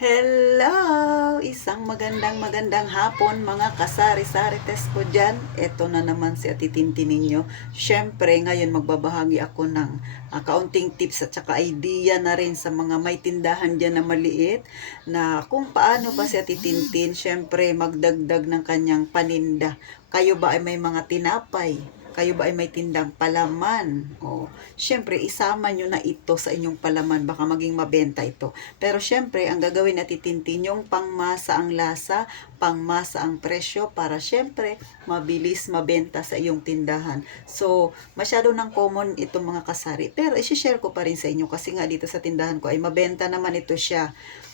Hello! Isang magandang hapon mga kasari-sarites ko dyan. Ito na naman si Ati Tintin ninyo. Siyempre, ngayon magbabahagi ako ng kaunting tips at saka idea na rin sa mga may tindahan dyan na maliit na kung paano ba si Ati Tintin, siyempre magdagdag ng kanyang paninda. Kayo ba ay may mga tinapay? Kayo ba ay may tindang palaman? O, syempre, isama nyo na ito sa inyong palaman. Baka maging mabenta ito. Pero syempre, ang gagawin natin Tintin, yung pangmasa ang lasa, pangmasa ang presyo, para syempre, mabilis mabenta sa iyong tindahan. So, masyado nang common itong mga kasari. Pero, isi-share ko pa rin sa inyo kasi nga dito sa tindahan ko ay mabenta naman ito siya.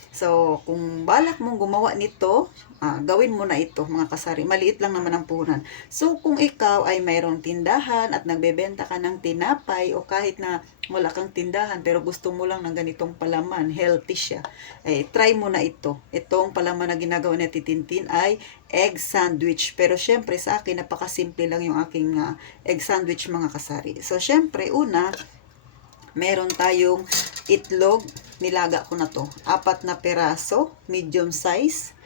So, kung balak mong gumawa nito, gawin mo na ito mga kasari. Maliit lang naman ang puhunan. So, kung ikaw ay mayroong tindahan at nagbebenta ka ng tinapay o kahit na wala kang tindahan pero gusto mo lang ng ganitong palaman, healthy siya, try mo na ito. Itong palaman na ginagawa ni Titintin ay egg sandwich. Pero syempre sa akin, napakasimple lang yung aking egg sandwich mga kasari. So, syempre, una, meron tayong itlog, nilaga ko na to, 4 na peraso, medium size.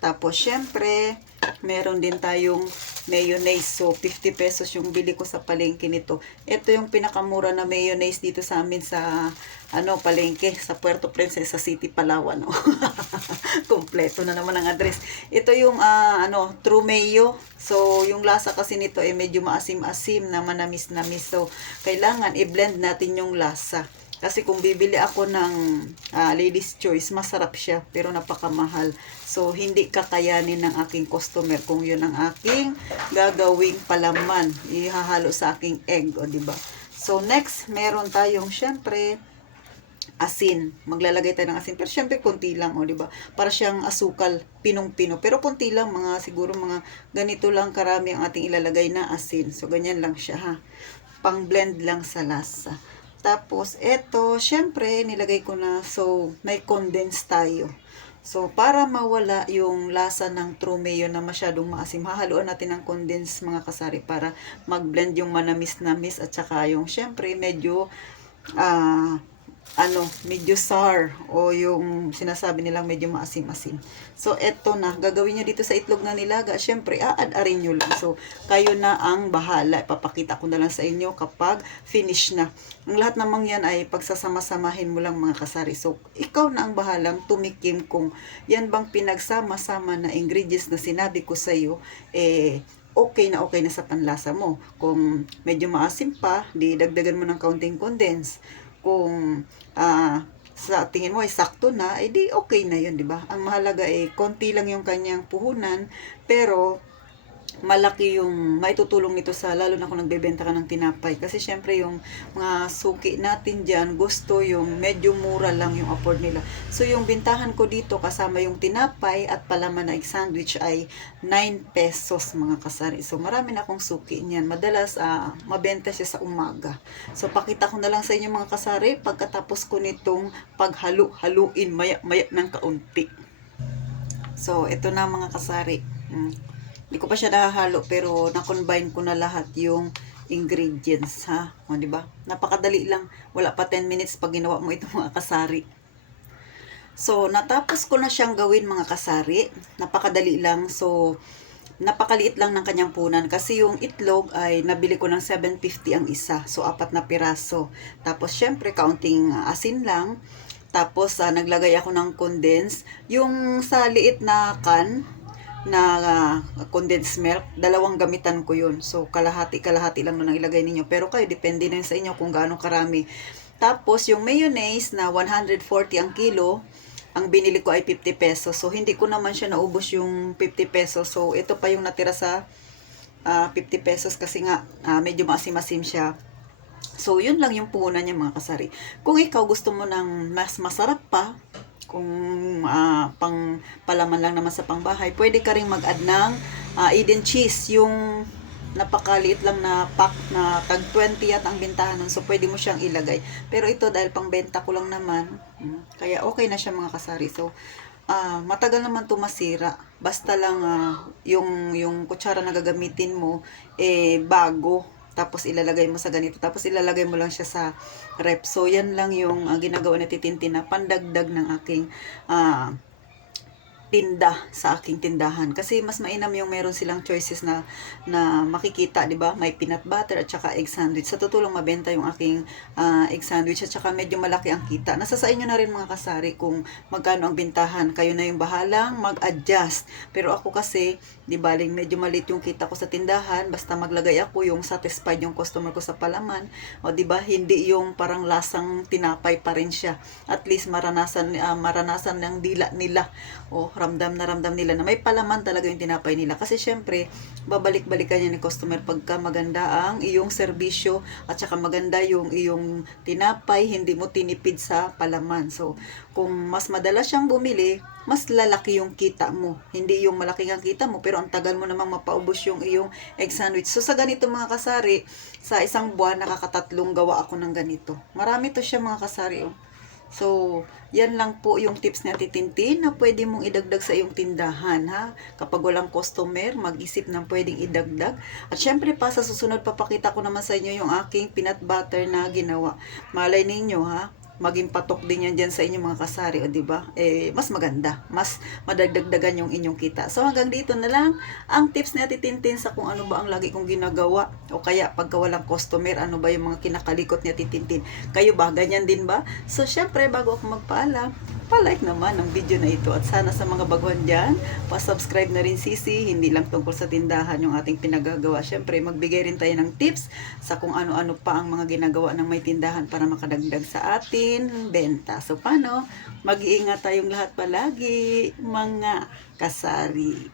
Tapos, syempre, meron din tayong mayonnaise. So, 50 pesos yung bili ko sa palengke nito. Ito yung pinakamura na mayonnaise dito sa amin sa, palengke, sa Puerto Princesa City, Palawan. No? Kompleto na naman ang address. Ito yung, True Mayo. So, yung lasa kasi nito ay medyo maasim-asim na manamis-namis. So, kailangan i-blend natin yung lasa. Kasi kung bibili ako ng Ladies Choice, masarap siya, pero napakamahal. So, hindi kakayanin ng aking customer kung yun ang aking gagawing palaman. Ihahalo sa aking egg, o diba? So, next, meron tayong, syempre, asin. Maglalagay tayo ng asin. Pero syempre, konti lang, o diba? Para siyang asukal, pinong-pino. Pero konti lang, siguro mga ganito lang karami ang ating ilalagay na asin. So, ganyan lang siya, ha? Pang-blend lang sa lasa. Tapos, eto, syempre, nilagay ko na, so, may condense tayo. So, para mawala yung lasa ng True Mayo na masyadong maasim, hahaluan natin ng condense mga kasari para mag-blend yung manamis-namis at saka yung, syempre, medyo, medyo sour o yung sinasabi nilang medyo maasim-asim. So, eto na. Gagawin nyo dito sa itlog na nilaga. Siyempre, add-arin nyo lang. So, kayo na ang bahala. Ipapakita ko na lang sa inyo kapag finish na. Ang lahat namang yan ay pagsasama-samahin mo lang mga kasari. So, ikaw na ang bahalang tumikim kung yan bang pinagsama-sama na ingredients na sinabi ko sa iyo, okay na sa panlasa mo. Kung medyo maasim pa, di dagdagan mo ng kaunting condense. Kung sa tingin mo ay sakto na, di okay na yun, di ba? Ang mahalaga konti lang yung kanyang puhunan, pero malaki yung maitutulong nito sa, lalo na kung nagbebenta ka ng tinapay. Kasi syempre yung mga suki natin dyan, gusto yung medyo mura lang yung afford nila. So yung bintahan ko dito kasama yung tinapay at palaman na egg sandwich ay 9 pesos mga kasari. So marami na akong suki niyan. Madalas mabenta siya sa umaga. So pakita ko na lang sa inyo mga kasari pagkatapos ko nitong paghalo-haluin maya-maya ng kaunti. So ito na mga kasari. Hindi ko pa siya nahahalo pero na-combine ko na lahat yung ingredients, ha? O, di ba? Napakadali lang. Wala pa 10 minutes pag ginawa mo ito mga kasari. So, natapos ko na siyang gawin mga kasari. Napakadali lang. So, napakaliit lang ng kanyang punan kasi yung itlog ay nabili ko ng 750 ang isa. So, 4 na piraso. Tapos, syempre, kaunting asin lang. Tapos, naglagay ako ng condense. Yung sa liit na can, na condensed milk, 2 gamitan ko yun. So, kalahati lang nun ang ilagay ninyo. Pero kayo, depende na yun sa inyo kung gaano karami. Tapos, yung mayonnaise na 140 ang kilo, ang binili ko ay 50 pesos. So, hindi ko naman siya naubos yung 50 pesos. So, ito pa yung natira sa 50 pesos kasi nga, medyo maasim-asim siya. So, yun lang yung puhunan niya mga kasari. Kung ikaw gusto mo ng mas masarap pa, kung pang palaman lang naman sa pangbahay, pwede ka ring mag-add ng Eden cheese, yung napakaliit lang na pack na tag 20 at ang bintahan nun. So, pwede mo siyang ilagay. Pero ito, dahil pang benta ko lang naman, kaya okay na siya mga kasari. So, matagal naman to masira. Basta lang yung kutsara na gagamitin mo, bago. tapos ilalagay mo sa ganito, tapos ilalagay mo lang siya sa rep. So yan lang yung ginagawa ni Titintin na pandagdag ng aking tinda sa aking tindahan, kasi mas mainam yung meron silang choices na makikita, 'di ba? May peanut butter at saka egg sandwich. Sa tutulong mabenta yung aking egg sandwich at saka medyo malaki ang kita. Nasa sa inyo na rin mga kasari kung magkano ang bintahan. Kayo na yung bahalang mag-adjust. Pero ako kasi, 'di baling medyo maliit yung kita ko sa tindahan, basta maglagay ako yung satisfied yung customer ko sa palaman. O 'di ba? Hindi yung parang lasang tinapay pa rin siya. At least maranasan ng dila nila. O ramdam nila na may palaman talaga yung tinapay nila. Kasi syempre, babalik-balikan yan ni customer pagka maganda ang iyong serbisyo at saka maganda yung iyong tinapay, hindi mo tinipid sa palaman. So, kung mas madalas siyang bumili, mas lalaki yung kita mo. Hindi yung malaki ang kita mo, pero ang tagal mo namang mapaubos yung iyong egg sandwich. So, sa ganito mga kasari, sa isang buwan, nakakatatlong gawa ako ng ganito. Marami to siya mga kasari. So, yan lang po yung tips ni Ate Tintin na pwede mong idagdag sa iyong tindahan, ha? Kapag walang customer, mag-isip ng pwedeng idagdag. At syempre pa, sa susunod, papakita ko naman sa inyo yung aking peanut butter na ginawa. Malay ninyo, ha? Maging patok din yan dyan sa inyong mga kasari, o diba? Mas maganda, mas madagdagdagan yung inyong kita. So hanggang dito na lang ang tips ni Ate Tintin sa kung ano ba ang lagi kong ginagawa, o kaya pagka walang customer, ano ba yung mga kinakalikot ni Ate Tintin. Kayo ba, ganyan din ba? So syempre, bago ako magpaalam, pa-like naman ang video na ito, at sana sa mga baguhan dyan, pa-subscribe na rin sisi, hindi lang tungkol sa tindahan yung ating pinagagawa. Syempre, magbigay rin tayo ng tips sa kung ano-ano pa ang mga ginagawa ng may tindahan para makadagdag sa atin benta. So, paano? Mag-iingat tayong lahat palagi, mga kasari.